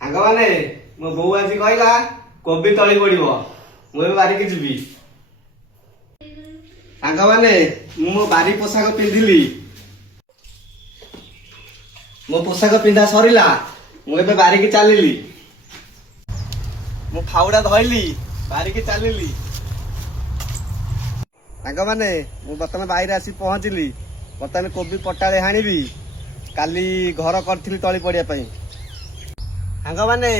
ସାଙ୍ଗ ମାନେ ମୋ ବୋଉ ଆଜି କହିଲା କୋବି ତଳି ପଡିବ, ମୁଁ ଏବେ ବାରିକି ଯିବି। ସାଙ୍ଗ ମାନେ ମୁଁ ମୋ ବାରି ପୋଷାକ ପିନ୍ଧିଲି, ମୋ ପୋଷାକ ପିନ୍ଧା ସରିଲା, ମୁଁ ଏବେ ବାରିକି ଚାଲିଲି। ମୁଁ ଫାଉଡା ଧଇଲି, ବାରିକି ଚାଲିଲି। ସାଙ୍ଗ ମାନେ ମୁଁ ବର୍ତ୍ତମାନ ବାଇରେ ଆସି ପହଞ୍ଚିଲି। ବର୍ତ୍ତମାନ କୋବି ପଟାଳି ହାଣିବି, କାଲି ଘର କରିଥିଲି ତଳି ପଡିବା ପାଇଁ। ସାଙ୍ଗ ମାନେ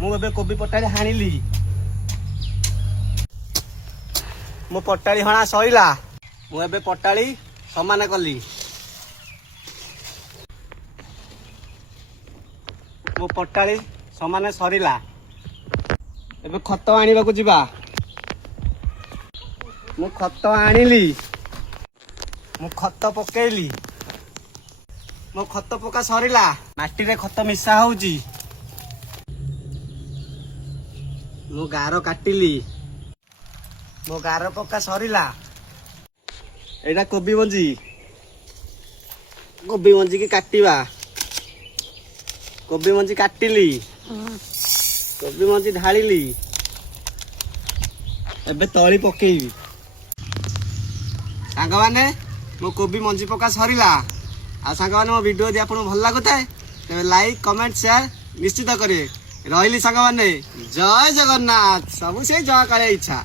ମୁଁ ଏବେ କୋବି ପଟାଳି ହାଣିଲି, ମୋ ପଟାଳି ହଣା ସଇଲା, ମୁଁ ଏବେ ପଟାଳି ସମାନ କଲି। ମୋ ପଟାଳି ସମାନ ସରିଲା, ଏବେ ଖତ ଆଣିବାକୁ ଯିବା। ମୁଁ ଖତ ଆଣିଲି, ମୁଁ ଖତ ପକେଇଲି, ମୋ ଖତ ପକା ସରିଲା, ମାଟିରେ ଖତ ମିଶା ହଉଛି। ମୁଁ ଗାର କାଟିଲି, ମୋ ଗାର ପକା ସରିଲା। ଏଇଟା କୋବି ମଞ୍ଜି, କୋବି ମଞ୍ଜି କି କାଟିବା। କୋବି ମଞ୍ଜି କାଟିଲି, କୋବି ମଞ୍ଜି ଢାଳିଲି, ଏବେ ତଳି ପକେଇବି। ସାଙ୍ଗମାନେ ମୋ କୋବି ମଞ୍ଜି ପକା ସରିଲା। ଆଉ ସାଙ୍ଗମାନେ ମୋ ଭିଡ଼ିଓ ଯଦି ଆପଣଙ୍କୁ ଭଲ ଲାଗୁଥାଏ ତେବେ ଲାଇକ୍ କମେଣ୍ଟ ସେୟାର ନିଶ୍ଚିତ କରିବେ। ରହିଲି ସାଙ୍ଗମାନେ, ଜୟ ଜଗନ୍ନାଥ। ସବୁ ସେଇ ଜୟ କାଳିଆ ଇଚ୍ଛା।